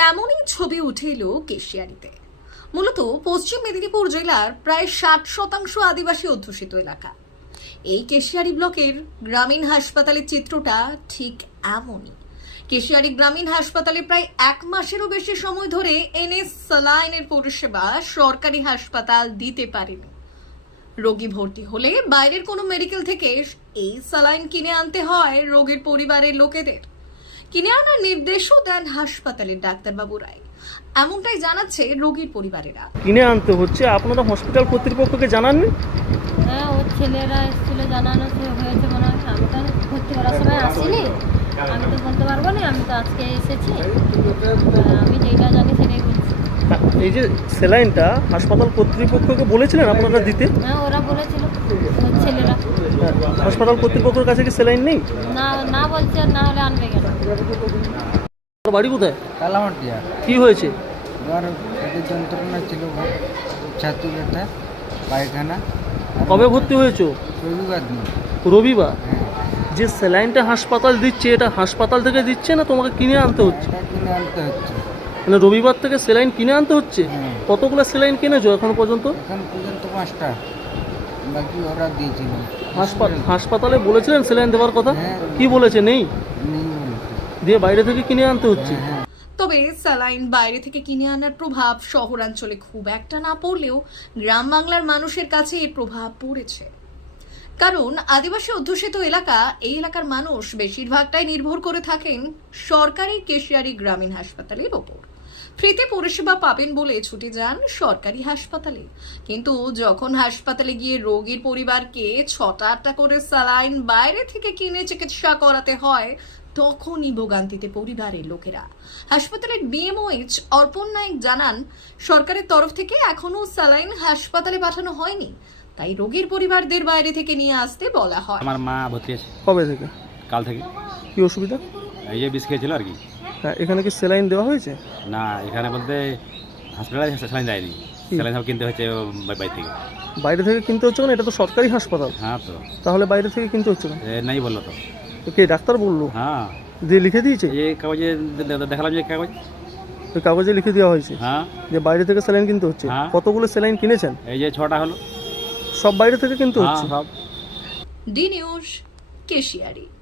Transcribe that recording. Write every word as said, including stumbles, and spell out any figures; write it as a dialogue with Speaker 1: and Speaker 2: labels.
Speaker 1: এমনই ছবি উঠে এলো কেশিয়ারিতে। মূলত পশ্চিম মেদিনীপুর জেলার প্রায় ষাট শতাংশ আদিবাসী অধ্যুষিত এলাকা। এই কেশিয়ারি ব্লকের গ্রামীণ হাসপাতালের চিত্রটা ঠিক এমনই। কেশিয়ারি গ্রামীণ হাসপাতালে প্রায় এক মাসেরও বেশি সময় ধরে এনএস স্যালাইনের পরিষেবা সরকারি হাসপাতাল দিতে পারেনি। রোগী ভর্তি হলে বাইরের কোনো মেডিকেল থেকে এই স্যালাইন কিনে আনতে হয় রোগীর পরিবারের লোকেদের। কিনে আনার নির্দেশও দেন হাসপাতালের ডাক্তারবাবুরাই, এমনটাই জানাচ্ছে রোগীর পরিবারেরা।
Speaker 2: কিনে আনতে হচ্ছে, আপনারা হসপিটাল কর্তৃপক্ষকে জানাননি?
Speaker 3: হ্যাঁ, ওর ছেলেরা এসেছিল, জানানো হয়েছে মনে হয়। আমি তো ভর্তি করার সময় আসিনি, আমি তো বলতে পারবো না, আমি তো আজকে এসেছি। আমি যেটা জানি সেটাই বলছি।
Speaker 2: এই যে স্যালাইনটা হাসপাতাল কর্তৃপক্ষকে বলেছিলেন আপনারা দিতে?
Speaker 3: হ্যাঁ, ওরা বলেছিল, ওর ছেলেরা।
Speaker 2: হাসপাতাল কর্তৃপক্ষের কাছে কি স্যালাইন নেই?
Speaker 3: না না বলছে, না হলে আনবে কেন?
Speaker 2: বাড়ি কোথায়?
Speaker 4: কালামাটিয়া।
Speaker 2: কি হয়েছে?
Speaker 4: এবার পেটের যন্ত্রণা ছিল, ছাতি ব্যথা, পায়খানা।
Speaker 2: কবে ভর্তি হয়েছো?
Speaker 4: রবিবার দিন।
Speaker 2: রবিবার?
Speaker 4: হ্যাঁ।
Speaker 2: যে স্যালাইনটা হাসপাতাল দিচ্ছে, এটা হাসপাতাল থেকে দিচ্ছে না তোমাকে কিনে আনতে হচ্ছে?
Speaker 4: এটা কিনে আনতে হচ্ছে।
Speaker 2: মানে রবিবার থেকে স্যালাইন কিনে আনতে হচ্ছে?
Speaker 4: হ্যাঁ।
Speaker 2: কতগুলো স্যালাইন কিনেছো এখন পর্যন্ত?
Speaker 4: এখন পর্যন্ত পাঁচটা, বাকি ওরা দিয়েছিল।
Speaker 2: হাসপাতাল হাসপাতালে বলেছিলেন স্যালাইন দেওয়ার কথা?
Speaker 4: হ্যাঁ।
Speaker 2: কি বলেছে? নেই?
Speaker 4: নেই বলেছে।
Speaker 2: দিয়ে বাইরে থেকে কিনে আনতে হচ্ছে?
Speaker 4: হ্যাঁ।
Speaker 1: তবে স্যালাইন বাইরে থেকে কিনে আনার প্রভাব শহরাঞ্চলে খুব একটা না পড়লেও গ্রাম বাংলার মানুষের কাছে এর প্রভাব পড়েছে। কারণ আদিবাসী অধ্যুষিত এলাকা, এই এলাকার মানুষ বেশিরভাগটাই নির্ভর করে থাকেন সরকারি কেশিয়ারি গ্রামীণ হাসপাতালের ওপর। ফ্রিতে পরিষেবা পাবেন বলে ছুটে যান সরকারি হাসপাতালে, কিন্তু যখন হাসপাতালে গিয়ে রোগীর পরিবারকে ছটা আটটা করে স্যালাইন বাইরে থেকে কিনে চিকিৎসা করাতে হয়, তখনই ভোগান্তিতে পরিবারের লোকেরা। হাসপাতালের বিএমওএইচ অর্পণ নায়ক জানান, সরকারের তরফ থেকে এখনো স্যালাইন হাসপাতালে পাঠানো হয়নি, তাই রোগীর পরিবারদের বাইরে থেকে নিয়ে আসতে বলা হয়।
Speaker 5: আমার মা ভর্তি আছে।
Speaker 2: কবে থেকে?
Speaker 5: কাল থেকে।
Speaker 2: কি অসুবিধা?
Speaker 5: এই যে বিষ খেয়েছিল আর কি।
Speaker 2: হ্যাঁ, এখানে কি স্যালাইন দেওয়া হয়েছে?
Speaker 5: না, এখানে বলতে হাসপাতালে স্যালাইন দেয়নি, স্যালাইন সব কিনতে হচ্ছে বাইরে থেকে।
Speaker 2: বাইরে থেকে কিনতে হচ্ছে কেন? এটা তো সরকারি হাসপাতাল।
Speaker 5: হ্যাঁ, তো
Speaker 2: তাহলে বাইরে থেকে কিনতে হচ্ছে কেন?
Speaker 5: এ নাই বললো তো।
Speaker 2: তো কে ডাক্তার বললো?
Speaker 5: হ্যাঁ,
Speaker 2: দিয়ে লিখে দিয়েছে?
Speaker 5: এই কাগজে দে- দেখালাম যে কাগজ।
Speaker 2: ওই কাগজে লিখে দেওয়া হয়েছে
Speaker 5: হ্যাঁ
Speaker 2: যে বাইরে থেকে স্যালাইন কিনতে হচ্ছে।
Speaker 5: হ্যাঁ।
Speaker 2: কতগুলো স্যালাইন কিনেছেন?
Speaker 5: এই যে ছটা হলো।
Speaker 2: সব বাইরে থেকে কিনতে
Speaker 5: হ্যাঁ
Speaker 2: হচ্ছে?
Speaker 5: সব।
Speaker 1: D news, Keshiary.